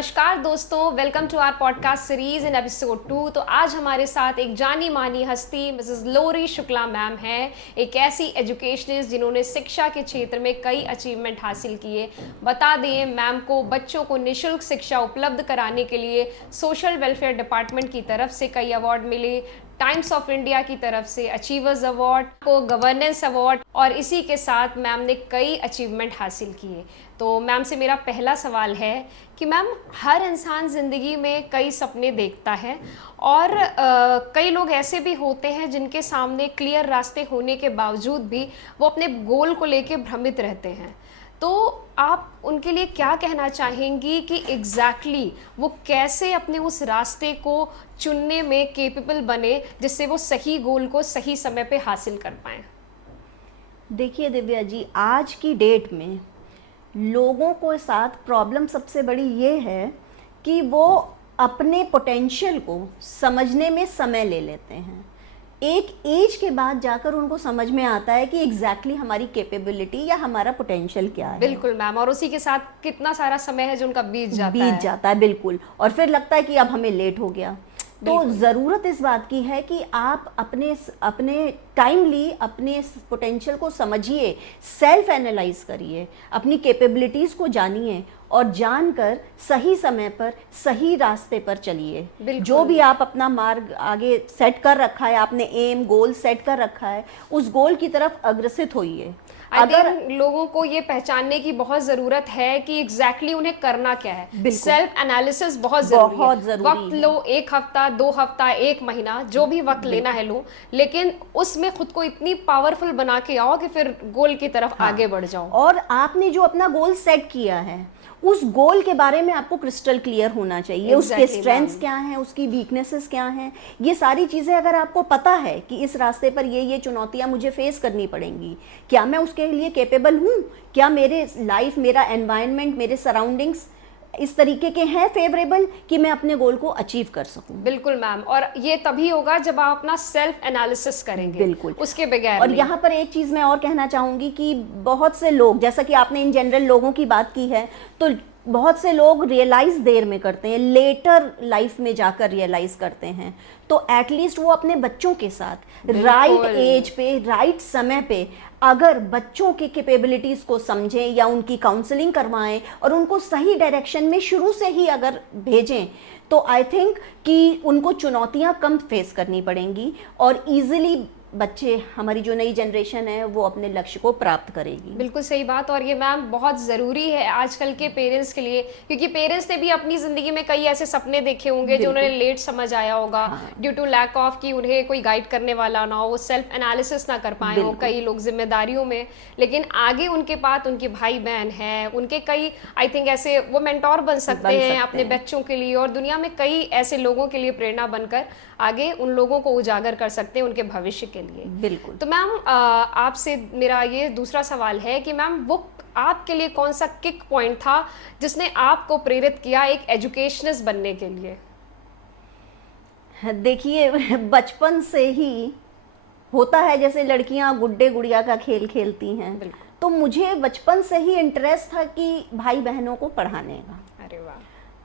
नमस्कार दोस्तों, welcome to our podcast series in episode 2। तो आज हमारे साथ एक जानी मानी हस्ती मिसेस लोरी शुक्ला मैम हैं, एक ऐसी एजुकेशनिस्ट जिन्होंने शिक्षा के क्षेत्र में कई अचीवमेंट हासिल किए। बता दें, मैम को बच्चों को निःशुल्क शिक्षा उपलब्ध कराने के लिए सोशल वेलफेयर डिपार्टमेंट की तरफ से कई अवार्ड मिले, टाइम्स ऑफ इंडिया की तरफ से अचीवर्स अवार्ड, को गवर्नेंस अवार्ड, और इसी के साथ मैम ने कई अचीवमेंट हासिल किए। तो मैम से मेरा पहला सवाल है कि मैम, हर इंसान ज़िंदगी में कई सपने देखता है और कई लोग ऐसे भी होते हैं जिनके सामने क्लियर रास्ते होने के बावजूद भी वो अपने गोल को लेके भ्रमित रहते हैं। तो आप उनके लिए क्या कहना चाहेंगी कि एग्जैक्टली वो कैसे अपने उस रास्ते को चुनने में केपेबल बने जिससे वो सही गोल को सही समय पे हासिल कर पाएँ? देखिए दिव्या जी, आज की डेट में लोगों को साथ प्रॉब्लम सबसे बड़ी ये है कि वो अपने पोटेंशियल को समझने में समय ले लेते हैं। एक एज के बाद जाकर उनको समझ में आता है कि एग्जैक्टली हमारी कैपेबिलिटी या हमारा पोटेंशियल क्या है। बिल्कुल मैम, और उसी के साथ कितना सारा समय है जो उनका बीत जाता है। बिल्कुल। और फिर लगता है कि अब हमें लेट हो गया। तो ज़रूरत इस बात की है कि आप अपने टाइमली अपने पोटेंशियल को समझिए, सेल्फ एनालाइज करिए, अपनी कैपेबिलिटीज़ को जानिए और जानकर सही समय पर सही रास्ते पर चलिए। जो भी आप अपना मार्ग आगे सेट कर रखा है, आपने एम गोल सेट कर रखा है, उस गोल की तरफ अग्रसित होइए। अगर लोगों को ये पहचानने की बहुत ज़रूरत है कि एग्जैक्टली उन्हें करना क्या है। सेल्फ एनालिसिस बहुत ज़रूरी है। वक्त लो, 1 हफ्ता, 2 हफ्ता, 1 महीना, जो भी वक्त लेना है लो, लेकिन उसमें खुद को इतनी पावरफुल बना के आओ कि फिर गोल की तरफ आगे बढ़ जाओ। और आपने जो अपना गोल सेट किया है, उस गोल के बारे में आपको क्रिस्टल क्लियर होना चाहिए। उसके स्ट्रेंथ्स क्या हैं, उसकी वीकनेसेस क्या हैं, ये सारी चीज़ें अगर आपको पता है कि इस रास्ते पर ये चुनौतियां मुझे फेस करनी पड़ेंगी, क्या मैं उसके लिए कैपेबल हूँ, क्या मेरे लाइफ, मेरा एनवायरनमेंट, मेरे सराउंडिंग्स इस तरीके के हैं फेवरेबल कि मैं अपने गोल को अचीव कर सकूं। बिल्कुल मैम, और ये तभी होगा जब आप अपना सेल्फ एनालिसिस करेंगे। बिल्कुल, उसके बगैर। और यहाँ पर एक चीज़ मैं और कहना चाहूँगी कि बहुत से लोग, जैसा कि आपने इन जनरल लोगों की बात की है, तो बहुत से लोग रियलाइज़ देर में करते हैं, लेटर लाइफ में जाकर रियलाइज़ करते हैं। तो एटलीस्ट वो अपने बच्चों के साथ राइट एज पे, राइट समय पे अगर बच्चों के कैपेबिलिटीज़ को समझें या उनकी काउंसलिंग करवाएं और उनको सही डायरेक्शन में शुरू से ही अगर भेजें, तो आई थिंक कि उनको चुनौतियां कम फेस करनी पड़ेंगी और ईजिली बच्चे, हमारी जो नई जनरेशन है, वो अपने लक्ष्य को प्राप्त करेगी। बिल्कुल सही बात। और ये मैम बहुत ज़रूरी है आजकल के पेरेंट्स के लिए, क्योंकि पेरेंट्स ने भी अपनी ज़िंदगी में कई ऐसे सपने देखे होंगे जो उन्हें लेट समझ आया होगा, ड्यू टू लैक ऑफ कि उन्हें कोई गाइड करने वाला ना हो, वो सेल्फ एनालिसिस ना कर पाए हो, कई लोग जिम्मेदारियों में। लेकिन आगे उनके पास उनके भाई बहन हैं, उनके कई आई थिंक ऐसे वो मेंटोर बन सकते हैं अपने बच्चों के लिए, और दुनिया में कई ऐसे लोगों के लिए प्रेरणा बनकर आगे उन लोगों को उजागर कर सकते हैं उनके भविष्य के लिए। बिल्कुल। तो मैम, आपसे मेरा ये दूसरा सवाल है कि मैम, वो आपके लिए कौन सा किक पॉइंट था जिसने आपको प्रेरित किया एक एजुकेशनिस्ट बनने के लिए? देखिए, बचपन से ही होता है, जैसे लड़कियां गुड्डे गुड़िया का खेल खेलती हैं, तो मुझे बचपन से ही इंटरेस्ट था कि भाई बहनों को पढ़ाने का। अरे वाह।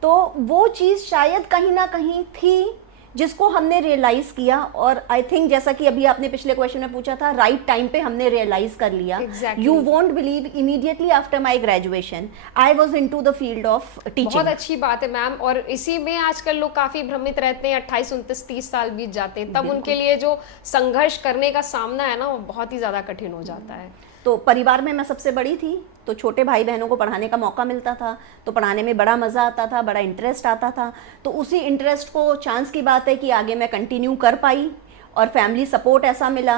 तो वो चीज़ शायद कहीं ना कहीं थी जिसको हमने रियलाइज़ किया, और आई थिंक जैसा कि अभी आपने पिछले क्वेश्चन में पूछा था, राइट टाइम पे हमने रियलाइज़ कर लिया। You won't believe, immediately after my graduation I was into the field of teaching. बहुत अच्छी बात है मैम, और इसी में आजकल लोग काफ़ी भ्रमित रहते हैं। 28, 29, 30 साल बीत जाते हैं, तब उनके लिए जो संघर्ष करने का सामना है ना, वो बहुत ही ज़्यादा कठिन हो जाता है। तो परिवार में मैं सबसे बड़ी थी, तो छोटे भाई बहनों को पढ़ाने का मौका मिलता था, तो पढ़ाने में बड़ा मज़ा आता था, बड़ा इंटरेस्ट आता था। तो उसी इंटरेस्ट को, चांस की बात है कि आगे मैं कंटिन्यू कर पाई, और फैमिली सपोर्ट ऐसा मिला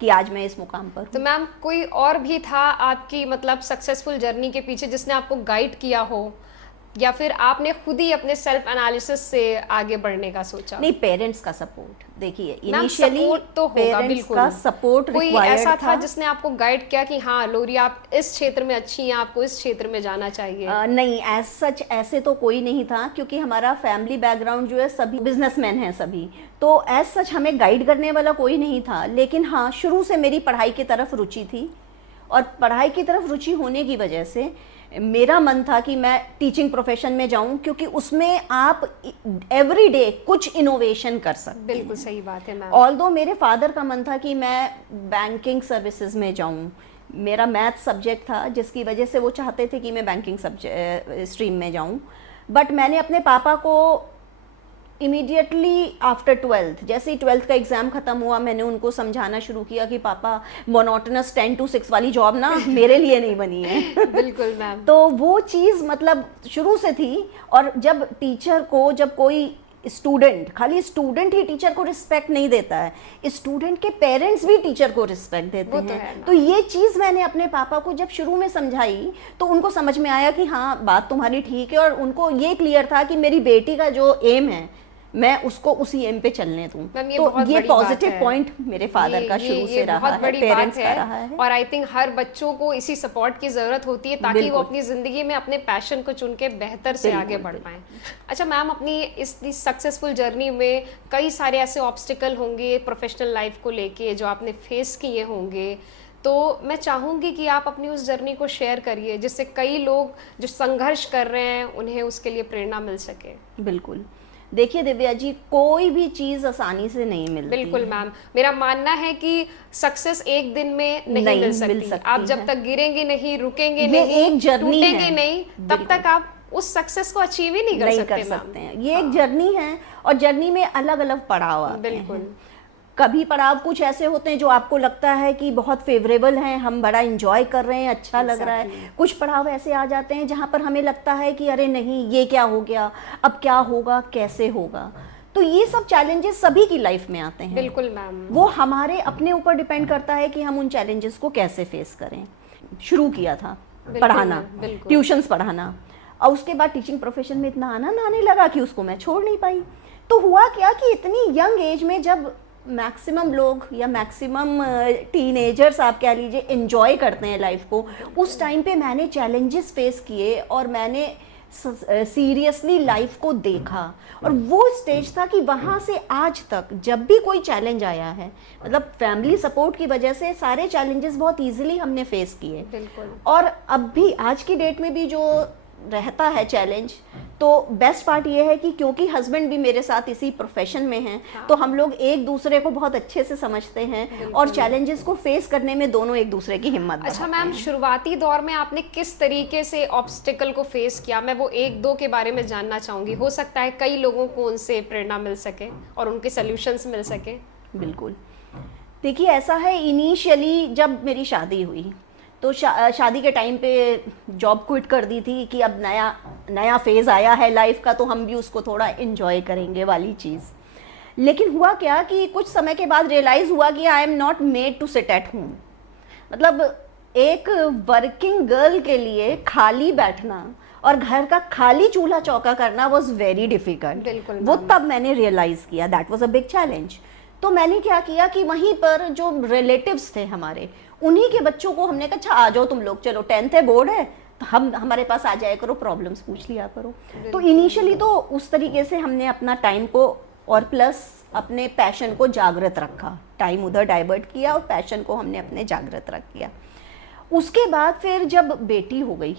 कि आज मैं इस मुकाम पर हूँ। तो मैम, कोई और भी था आपकी मतलब सक्सेसफुल जर्नी के पीछे जिसने आपको गाइड किया हो, या फिर आपने खुद ही अपने सेल्फ एनालिसिस से आगे बढ़ने का सोचा? नहीं, पेरेंट्स का सपोर्ट। देखिए, इनिशियली तो पेरेंट्स का सपोर्ट कोई ऐसा था जिसने आपको गाइड किया कि हाँ लोरी, आप इस क्षेत्र में अच्छी हैं, आपको इस क्षेत्र में जाना चाहिए? नहीं, एज सच ऐसे तो कोई नहीं था, क्योंकि हमारा फैमिली बैकग्राउंड जो है, सभी बिजनेसमैन हैं सभी, तो एज सच हमें गाइड करने वाला कोई नहीं था। लेकिन हाँ, शुरू से मेरी पढ़ाई की तरफ रुचि थी, और पढ़ाई की तरफ रुचि होने की वजह से मेरा मन था कि मैं टीचिंग प्रोफेशन में जाऊं, क्योंकि उसमें आप एवरी डे कुछ इनोवेशन कर सकते बिल्कुल हैं। सही बात है मैम। ऑल्दो मेरे फादर का मन था कि मैं बैंकिंग सर्विसेज में जाऊं, मेरा मैथ सब्जेक्ट था जिसकी वजह से वो चाहते थे कि मैं बैंकिंग स्ट्रीम में जाऊं, बट मैंने अपने पापा को इमीडिएटली आफ्टर 12th, जैसे ही 12th का एग्ज़ाम ख़त्म हुआ, मैंने उनको समझाना शुरू किया कि पापा मोनोटोनस 10 to 6 वाली जॉब ना मेरे लिए नहीं बनी है। बिल्कुल मैम। तो वो चीज़ मतलब शुरू से थी। और जब टीचर को, जब कोई स्टूडेंट, खाली स्टूडेंट ही टीचर को रिस्पेक्ट नहीं देता है, स्टूडेंट के पेरेंट्स भी टीचर को रिस्पेक्ट देते वो तो है हैं। ना। तो ये चीज़ मैंने अपने पापा को जब शुरू में समझाई तो उनको समझ में आया कि हाँ बात तुम्हारी ठीक है, और उनको ये क्लियर था कि मेरी बेटी का जो एम है मैं उसको उसी एम पे चलने दूं। मैम, ये तो बहुत ये बड़ी बात पॉजिटिव है। पॉइंट मेरे फादर का शुरू से रहा बहुत है, बड़ी पेरेंट्स बात का रहा है। और आई थिंक हर बच्चों को इसी सपोर्ट की जरूरत होती है ताकि वो बिल्कुल। अपनी जिंदगी में अपने पैशन को चुन के बेहतर से आगे बिल्कुल, बढ़ पाए। अच्छा मैम, अपनी इस सक्सेसफुल जर्नी में कई सारे ऐसे ऑब्स्टिकल होंगे प्रोफेशनल लाइफ को लेके जो आपने फेस किए होंगे, तो मैं चाहूँगी कि आप अपनी उस जर्नी को शेयर करिए जिससे कई लोग जो संघर्ष कर रहे हैं उन्हें उसके लिए प्रेरणा मिल सके। बिल्कुल। देखिए दिव्या जी, कोई भी चीज़ आसानी से नहीं मिलती। बिल्कुल मैम, मेरा मानना है कि सक्सेस एक दिन में नहीं मिल सकती। आप जब तक गिरेंगे नहीं, रुकेंगे नहीं, एक जर्नी है, टूटेंगे नहीं, तब तक आप उस सक्सेस को अचीव ही नहीं कर सकते हैं। ये एक जर्नी है, और जर्नी में अलग अलग पड़ाव आते हैं। बिल्कुल। कभी पड़ाव कुछ ऐसे होते हैं जो आपको लगता है कि बहुत फेवरेबल हैं, हम बड़ा इंजॉय कर रहे हैं, अच्छा लग रहा है। कुछ पड़ाव ऐसे आ जाते हैं जहाँ पर हमें लगता है कि अरे नहीं, ये क्या हो गया, अब क्या होगा, कैसे होगा। तो ये सब चैलेंजेस सभी की लाइफ में आते हैं। बिल्कुल मैम। वो हमारे अपने ऊपर डिपेंड करता है कि हम उन चैलेंजेस को कैसे फेस करें। शुरू किया था पढ़ाना, ट्यूशन्स पढ़ाना, और उसके बाद टीचिंग प्रोफेशन में इतना आनंद आने लगा कि उसको मैं छोड़ नहीं पाई। तो हुआ क्या कि इतनी यंग एज में जब मैक्सिमम लोग या मैक्सिमम टीनेजर्स आप कह लीजिए एंजॉय करते हैं लाइफ को, उस टाइम पे मैंने चैलेंजेस फेस किए और मैंने सीरियसली लाइफ को देखा। और वो स्टेज था कि वहाँ से आज तक जब भी कोई चैलेंज आया है, मतलब फैमिली सपोर्ट की वजह से सारे चैलेंजेस बहुत इजीली हमने फेस किए। बिल्कुल। और अब भी आज की डेट में भी जो रहता है चैलेंज, तो बेस्ट पार्ट ये है कि क्योंकि हस्बैंड भी मेरे साथ इसी प्रोफेशन में हैं, तो हम लोग एक दूसरे को बहुत अच्छे से समझते हैं और चैलेंजेस को फेस करने में दोनों एक दूसरे की हिम्मत अच्छा बढ़ाते मैम, हैं। शुरुआती दौर में आपने किस तरीके से ऑब्स्टिकल को फेस किया? मैं वो एक दो के बारे में जानना चाहूँगी। हो सकता है कई लोगों को उनसे प्रेरणा मिल सके और उनके सॉल्यूशंस मिल सके। बिल्कुल। देखिए ऐसा है, इनिशियली जब मेरी शादी हुई तो शादी के टाइम पे जॉब क्विट कर दी थी कि अब नया फेज़ आया है लाइफ का, तो हम भी उसको थोड़ा इन्जॉय करेंगे वाली चीज़। लेकिन हुआ क्या कि कुछ समय के बाद रियलाइज़ हुआ कि I am not made to sit at home. मतलब एक वर्किंग गर्ल के लिए खाली बैठना और घर का खाली चूल्हा चौका करना वॉज वेरी डिफ़िकल्ट। वो तब मैंने रियलाइज़ किया, that was a big challenge. तो मैंने क्या किया कि वहीं पर जो रिलेटिव्स थे हमारे, उन्हीं के बच्चों को हमने कहा अच्छा आ जाओ तुम लोग, चलो 10th है, बोर्ड है, तो हमारे पास आ जाया करो, प्रॉब्लम्स पूछ लिया करो। तो इनिशियली तो उस तरीके से हमने अपना टाइम को और प्लस अपने पैशन को जागृत रखा, टाइम उधर डाइवर्ट किया और पैशन को हमने अपने जागृत रख किया। उसके बाद फिर जब बेटी हो गई,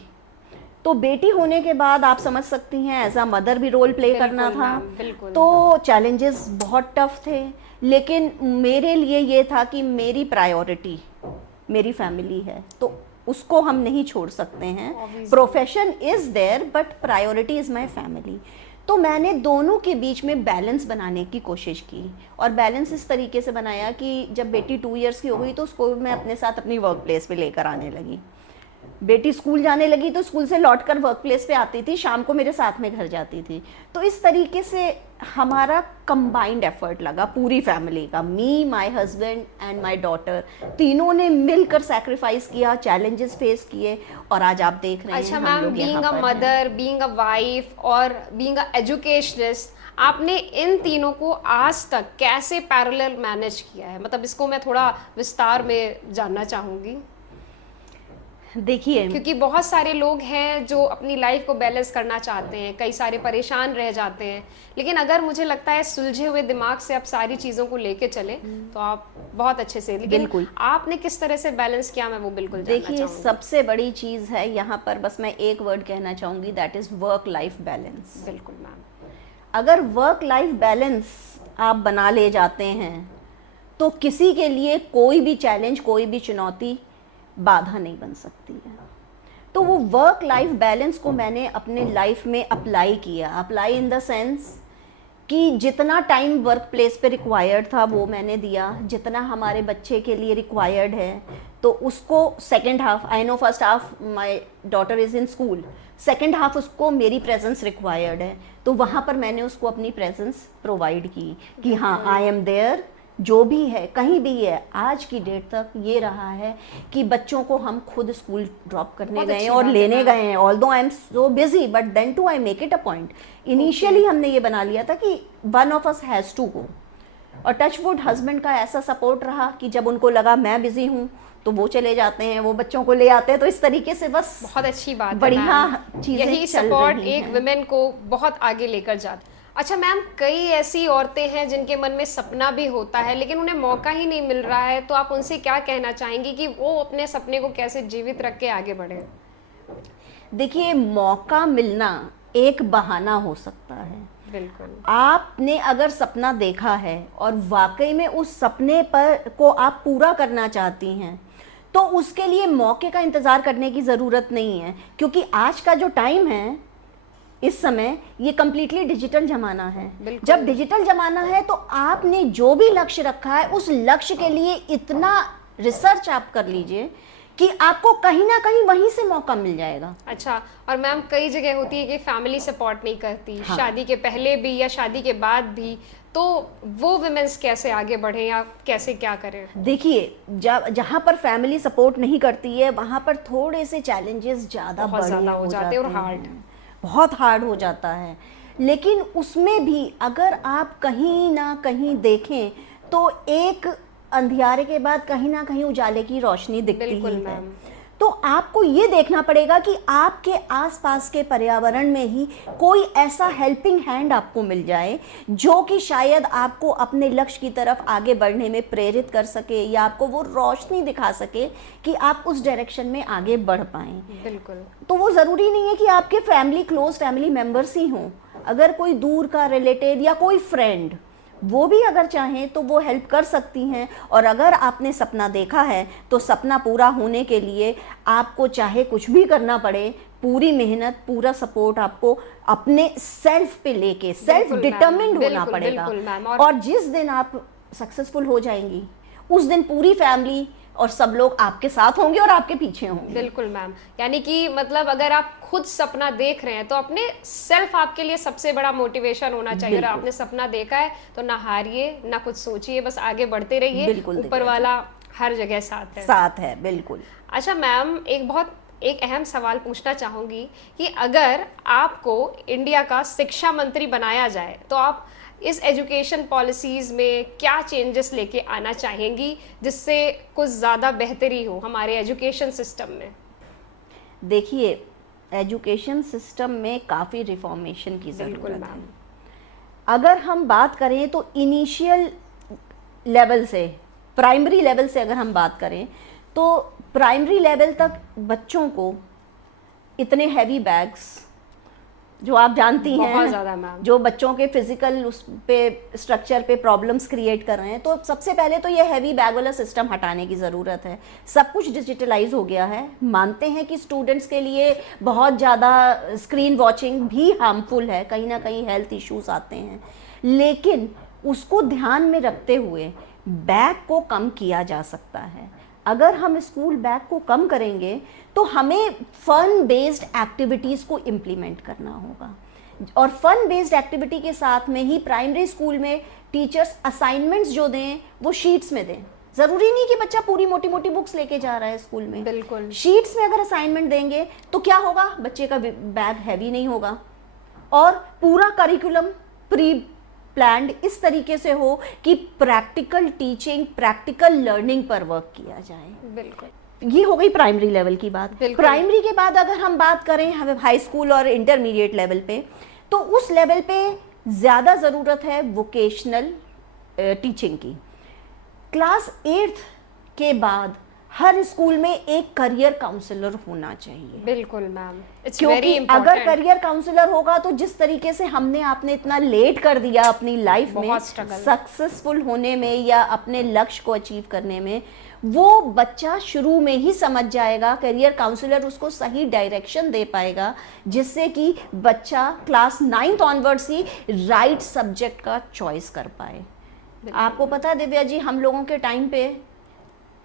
तो बेटी होने के बाद आप समझ सकती हैं एज अ मदर भी रोल प्ले करना था, तो चैलेंजेस बहुत टफ थे। लेकिन मेरे लिए ये था कि मेरी प्रायोरिटी मेरी फैमिली है, तो उसको हम नहीं छोड़ सकते हैं। Profession is there but priority is my family. तो मैंने दोनों के बीच में बैलेंस बनाने की कोशिश की, और बैलेंस इस तरीके से बनाया कि जब बेटी 2 इयर्स की हो गई तो उसको मैं अपने साथ अपनी वर्क प्लेस पे लेकर आने लगी। बेटी स्कूल जाने लगी तो स्कूल से लौटकर वर्क प्लेस पे आती थी, शाम को मेरे साथ में घर जाती थी। तो इस तरीके से हमारा कंबाइंड एफर्ट लगा पूरी फैमिली का, me, my husband and my daughter, तीनों ने मिलकर सैक्रिफाइस किया, चैलेंजेस फेस किए, और आज आप देख रहे हैं। अच्छा ma'am, being a mother, being a wife और बीइंग अ एजुकेशनिस्ट, आपने इन तीनों को आज तक कैसे पैरेलल मैनेज किया है? मतलब इसको मैं थोड़ा विस्तार में जानना चाहूँगी। देखिए, क्योंकि बहुत सारे लोग हैं जो अपनी लाइफ को बैलेंस करना चाहते हैं, कई सारे परेशान रह जाते हैं, लेकिन अगर मुझे लगता है सुलझे हुए दिमाग से आप सारी चीज़ों को लेके चले तो आप बहुत अच्छे से, लेकिन बिल्कुल। आपने किस तरह से बैलेंस किया, मैं वो बिल्कुल जानना देखिए, चाहूँगी। सबसे बड़ी चीज़ है यहाँ पर, बस मैं एक वर्ड कहना चाहूँगी, that is work life balance. बिल्कुल मैम। अगर वर्क लाइफ बैलेंस आप बना ले जाते हैं तो किसी के लिए कोई भी चैलेंज, कोई भी चुनौती बाधा नहीं बन सकती है। तो वो वर्क लाइफ बैलेंस को मैंने अपने लाइफ में अप्लाई किया। अप्लाई इन द सेंस कि जितना टाइम वर्क प्लेस पे रिक्वायर्ड था वो मैंने दिया, जितना हमारे बच्चे के लिए रिक्वायर्ड है तो उसको second half, I know first half my daughter is in school, second half उसको मेरी प्रेजेंस रिक्वायर्ड है, तो वहाँ पर मैंने उसको अपनी प्रेजेंस प्रोवाइड की कि हाँ, आई एम देयर, जो भी है, कहीं भी है। आज की डेट तक ये रहा है कि बच्चों को हम खुद स्कूल ड्रॉप करने बहुत गए अच्छी और बात है लेने मैम। गए हैं, although I am so busy but then too I make it a point. Initially हमने ये बना लिया था कि one of us has to go, और टच वुड हस्बैंड का ऐसा सपोर्ट रहा कि जब उनको लगा मैं बिजी हूँ तो वो चले जाते हैं, वो बच्चों को ले आते हैं। तो इस तरीके से बस बहुत अच्छी बात है बढ़िया मैम। चीज़ें यही चल सपोर्ट रही एक हैं। वुमेन को बहुत आगे लेकर जाता है। अच्छा मैम, कई ऐसी औरतें हैं जिनके मन में सपना भी होता है लेकिन उन्हें मौका ही नहीं मिल रहा है, तो आप उनसे क्या कहना चाहेंगी कि वो अपने सपने को कैसे जीवित रख के आगे बढ़े? देखिए, मौका मिलना एक बहाना हो सकता है। बिल्कुल। आपने अगर सपना देखा है और वाकई में उस सपने पर को आप पूरा करना चाहती हैं तो उसके लिए मौके का इंतज़ार करने की ज़रूरत नहीं है, क्योंकि आज का जो टाइम है, इस समय ये कम्प्लीटली डिजिटल ज़माना है। बिल्कुल। जब डिजिटल ज़माना है तो आपने जो भी लक्ष्य रखा है उस लक्ष्य के लिए इतना रिसर्च आप कर लीजिए कि आपको कहीं ना कहीं वहीं से मौका मिल जाएगा। अच्छा, और मैम कई जगह होती है कि फैमिली सपोर्ट नहीं करती, हाँ। शादी के पहले भी या शादी के बाद भी, तो वो वुमेन्स कैसे आगे बढ़े या कैसे क्या करें? देखिए, जहाँ पर फैमिली सपोर्ट नहीं करती है वहाँ पर थोड़े से चैलेंजेस ज़्यादा बहुत बड़े ज़्यादा हो जाते हैं और हैं। हार्ड। बहुत हार्ड हो जाता है, लेकिन उसमें भी अगर आप कहीं ना कहीं देखें तो एक अंधियारे के बाद कहीं ना कहीं उजाले की रोशनी दिखती ही बिल्कुल है। मैम। तो आपको ये देखना पड़ेगा कि आपके आसपास के पर्यावरण में ही कोई ऐसा हेल्पिंग हैंड आपको मिल जाए जो कि शायद आपको अपने लक्ष्य की तरफ आगे बढ़ने में प्रेरित कर सके या आपको वो रोशनी दिखा सके कि आप उस डायरेक्शन में आगे बढ़ पाएं। बिल्कुल। तो वो ज़रूरी नहीं है कि आपके फैमिली, क्लोज फैमिली मेम्बर्स ही हों। अगर कोई दूर का रिलेटिव या कोई फ्रेंड, वो भी अगर चाहें तो वो हेल्प कर सकती हैं। और अगर आपने सपना देखा है तो सपना पूरा होने के लिए आपको चाहे कुछ भी करना पड़े, पूरी मेहनत, पूरा सपोर्ट आपको अपने सेल्फ पे लेके सेल्फ बिल्कुल मैम, डिटर्मिन्ड होना बिल्कुल, पड़ेगा। बिल्कुल मैम। और जिस दिन आप सक्सेसफुल हो जाएंगी उस दिन पूरी फैमिली और सब लोग आपके साथ होंगे और आपके पीछे होंगे। बिल्कुल मैम, यानी कि मतलब अगर आप खुद सपना देख रहे हैं तो अपने सेल्फ आपके लिए सबसे बड़ा मोटिवेशन होना चाहिए। अगर बिल्कुल। आपने सपना देखा है तो ना हारिए, ना कुछ सोचिए, बस आगे बढ़ते रहिए। बिल्कुल, ऊपर दिग्गज। वाला हर जगह साथ है। साथ है, बिल्कुल। अच्छा मैम, एक अहम सवाल पूछना चाहूँगी कि अगर आपको इंडिया का शिक्षा मंत्री बनाया जाए तो आप इस एजुकेशन पॉलिसीज़ में क्या चेंजेस लेके आना चाहेंगी जिससे कुछ ज़्यादा बेहतरी हो हमारे एजुकेशन सिस्टम में? देखिए, एजुकेशन सिस्टम में काफ़ी रिफॉर्मेशन की बिल्कुल ज़रूरत है। मैम। अगर हम बात करें तो इनिशियल लेवल से, प्राइमरी लेवल से अगर हम बात करें तो प्राइमरी लेवल तक बच्चों को इतने हैवी बैग्स, जो आप जानती बहुत हैं, ज़्यादा मैम। जो बच्चों के फिजिकल उस पे स्ट्रक्चर पे प्रॉब्लम्स क्रिएट कर रहे हैं, तो सबसे पहले तो ये हैवी बैग वाला सिस्टम हटाने की ज़रूरत है। सब कुछ डिजिटलाइज हो गया है। मानते हैं कि स्टूडेंट्स के लिए बहुत ज़्यादा स्क्रीन वॉचिंग भी हार्मफुल है, कहीं ना कहीं हेल्थ इश्यूज आते हैं, लेकिन उसको ध्यान में रखते हुए बैग को कम किया जा सकता है। अगर हम स्कूल बैग को कम करेंगे तो हमें फन बेस्ड एक्टिविटीज़ को इम्प्लीमेंट करना होगा, और फन बेस्ड एक्टिविटी के साथ में ही प्राइमरी स्कूल में टीचर्स असाइनमेंट्स जो दें वो शीट्स में दें। ज़रूरी नहीं कि बच्चा पूरी मोटी मोटी बुक्स लेके जा रहा है स्कूल में। बिल्कुल। शीट्स में अगर असाइनमेंट देंगे तो क्या होगा, बच्चे का बैग हैवी नहीं होगा और पूरा करिकुलम प्री प्लान्ड इस तरीके से हो कि प्रैक्टिकल टीचिंग, प्रैक्टिकल लर्निंग पर वर्क किया जाए। बिल्कुल। ये हो गई प्राइमरी लेवल की बात। बिल्कुल। प्राइमरी के बाद अगर हम बात करें हमें हाई स्कूल और इंटरमीडिएट लेवल पे, तो उस लेवल पे ज़्यादा ज़रूरत है वोकेशनल टीचिंग की। क्लास 8th के बाद हर स्कूल में एक करियर काउंसलर होना चाहिए। बिल्कुल मैम, इट्स वेरी क्योंकि इंपॉर्टेंट। अगर करियर काउंसलर होगा तो जिस तरीके से हमने आपने इतना लेट कर दिया अपनी लाइफ में बहुत struggle। सक्सेसफुल होने में या अपने लक्ष्य को अचीव करने में, वो बच्चा शुरू में ही समझ जाएगा, करियर काउंसलर उसको सही डायरेक्शन दे पाएगा, जिससे कि बच्चा क्लास 9th ऑनवर्ड्स ही राइट सब्जेक्ट का चॉइस कर पाए। आपको पता है दिव्या जी, हम लोगों के टाइम पे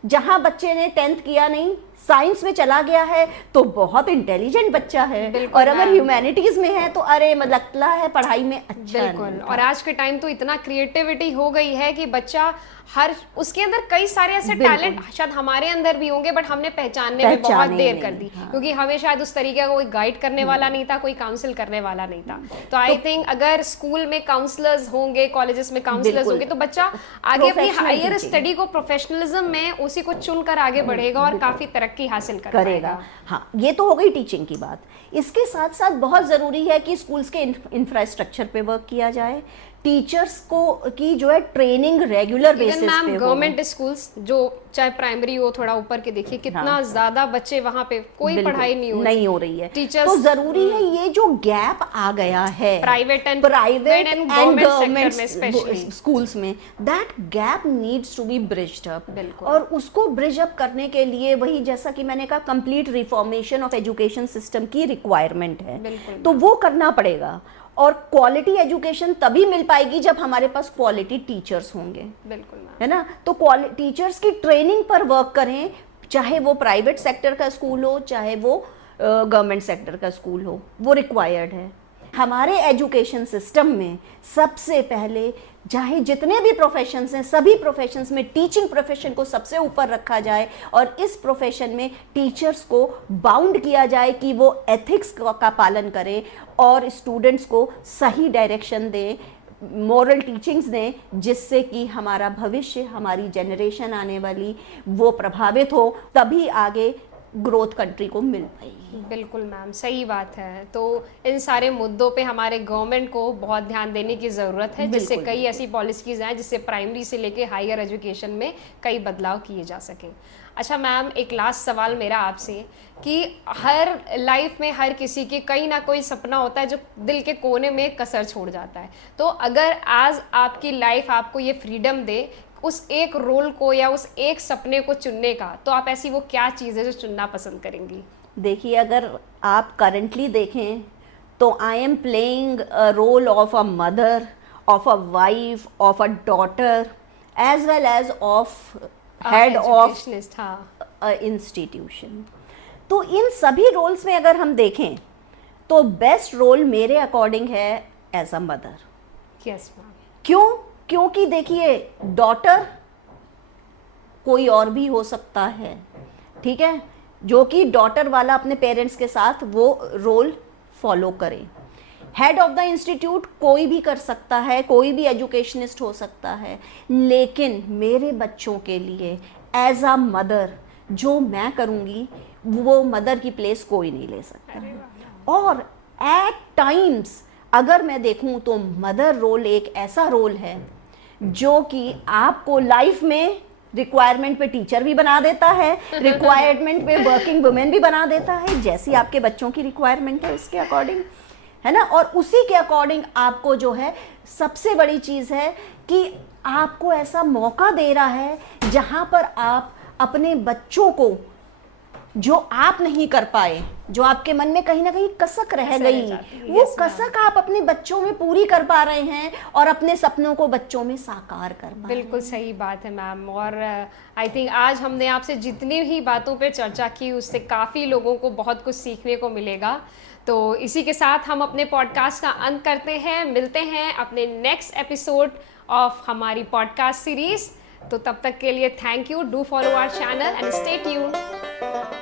जहां बच्चे ने 10th किया नहीं, साइंस में चला गया है तो बहुत इंटेलिजेंट बच्चा है, और अगर ह्यूमैनिटीज में है तो अरे लगता है पढ़ाई में अच्छा बिल्कुल। नहीं। और आज के टाइम तो इतना क्रिएटिविटी हो गई है कि बच्चा हर उसके अंदर कई सारे ऐसे टैलेंट शायद हमारे अंदर भी होंगे, बट हमने पहचानने में बहुत देर कर दी। हाँ। क्योंकि हमें शायद उस तरीके का कोई गाइड करने वाला नहीं था, कोई काउंसिल करने वाला नहीं था। तो आई थिंक अगर स्कूल में काउंसलर्स होंगे, कॉलेजेस में काउंसलर्स होंगे, तो बच्चा आगे अपनी हायर स्टडी को प्रोफेशनलिज्म में उसी को चुनकर आगे बढ़ेगा और काफी तरक्की हासिल करेगा। हाँ, ये तो हो गई टीचिंग की बात। इसके साथ साथ बहुत ज़रूरी है कि स्कूल्स के इंफ्रास्ट्रक्चर पे वर्क किया जाए, टीचर्स को की जो है ट्रेनिंग रेगुलर बेसिस पे हो। गवर्नमेंट स्कूल्स जो चाहे प्राइमरी हो, थोड़ा ऊपर के देखिए कितना ज्यादा बच्चे वहां पे कोई पढ़ाई नहीं हो रही है। टीचर्स तो जरूरी है ये जो गैप आ गया है प्राइवेट एंड गवर्नमेंट स्कूल्स में, that gap needs to be bridged up. और उसको ब्रिज अप करने के लिए वही जैसा कि मैंने कहा complete reformation of education system की रिक्वायरमेंट है, तो वो करना पड़ेगा। और क्वालिटी एजुकेशन तभी मिल पाएगी जब हमारे पास क्वालिटी टीचर्स होंगे। बिल्कुल, है ना। तो टीचर्स की ट्रेनिंग पर वर्क करें, चाहे वो प्राइवेट सेक्टर का स्कूल हो चाहे वो गवर्नमेंट सेक्टर का स्कूल हो, वो रिक्वायर्ड है। हमारे एजुकेशन सिस्टम में सबसे पहले चाहे जितने भी प्रोफेशंस हैं, सभी प्रोफेशंस में टीचिंग प्रोफेशन को सबसे ऊपर रखा जाए, और इस प्रोफेशन में टीचर्स को बाउंड किया जाए कि वो एथिक्स का पालन करें और स्टूडेंट्स को सही डायरेक्शन दें, मॉरल टीचिंग्स दें, जिससे कि हमारा भविष्य, हमारी जनरेशन आने वाली वो प्रभावित हो, तभी आगे ग्रोथ कंट्री को मिल पाएगी। बिल्कुल मैम, सही बात है। तो इन सारे मुद्दों पे हमारे गवर्नमेंट को बहुत ध्यान देने की ज़रूरत है, जिससे कई ऐसी पॉलिसीज़ आए जिससे प्राइमरी से लेके हायर एजुकेशन में कई बदलाव किए जा सकें। अच्छा मैम, एक लास्ट सवाल मेरा आपसे कि हर लाइफ में हर किसी के कहीं ना कोई सपना होता है जो दिल के कोने में कसर छोड़ जाता है। तो अगर आज आपकी लाइफ आपको ये फ्रीडम दे उस एक रोल को या उस एक सपने को चुनने का, तो आप ऐसी वो क्या चीज़ है जो चुनना पसंद करेंगी? देखिए, अगर आप करंटली देखें तो I am playing a role of a mother, of a wife, of a daughter, as well as of head of institution. तो इन सभी रोल्स में अगर हम देखें तो बेस्ट रोल मेरे अकॉर्डिंग है as a mother. Yes ma'am. क्यों? क्योंकि देखिए, डॉटर कोई और भी हो सकता है, ठीक है, जो कि डॉटर वाला अपने पेरेंट्स के साथ वो रोल फॉलो करे। हेड ऑफ द इंस्टीट्यूट कोई भी कर सकता है, कोई भी एजुकेशनिस्ट हो सकता है, लेकिन मेरे बच्चों के लिए एज अ मदर जो मैं करूँगी वो मदर की प्लेस कोई नहीं ले सकता है। और एट टाइम्स अगर मैं देखूं तो मदर रोल एक ऐसा रोल है जो कि आपको लाइफ में रिक्वायरमेंट पे टीचर भी बना देता है, रिक्वायरमेंट पे वर्किंग वुमेन भी बना देता है, जैसी आपके बच्चों की रिक्वायरमेंट है उसके अकॉर्डिंग, है ना। और उसी के अकॉर्डिंग आपको जो है सबसे बड़ी चीज़ है कि आपको ऐसा मौका दे रहा है जहाँ पर आप अपने बच्चों को जो आप नहीं कर पाए, जो आपके मन में कहीं ना कहीं कसक रह गई, वो कसक आप अपने बच्चों में पूरी कर पा रहे हैं और अपने सपनों को बच्चों में साकार कर पा रहे हैं। बिल्कुल सही बात है मैम। और आई थिंक आज हमने आपसे जितनी भी बातों पे चर्चा की उससे काफ़ी लोगों को बहुत कुछ सीखने को मिलेगा। तो इसी के साथ हम अपने पॉडकास्ट का अंत करते हैं। मिलते हैं अपने नेक्स्ट एपिसोड ऑफ हमारी पॉडकास्ट सीरीज। तो तब तक के लिए thank you. Do follow our channel and stay tuned.